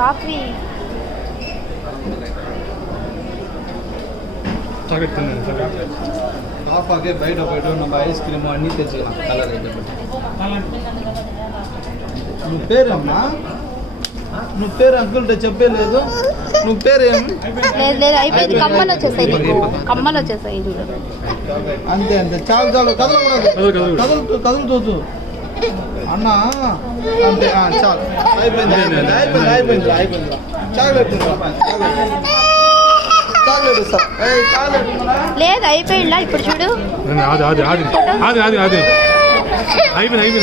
coffee కాఫాకే బయట நம்ம ice cream అన్నీ తెచ్చుకున్నాం కలర్ అయితే నువ్వు పేరమ్మా నువ్వు పేరు అంకుల్తో చెప్పలేదు నువ్వు పేరు ఏమి లేదు అయిపోయింది కమ్మలు వచ్చేసాయి కమ్మలు వచ్చేసాయి అంతే అంతే చాలు చాలు కదలకూడదు కదులుతూ అన్న అంతే చాలు అయిపోయింది అయిపోయింది చాక్లెట్ లేదు అయిపోయిందా ఇప్పుడు చూడు అయిపోయింది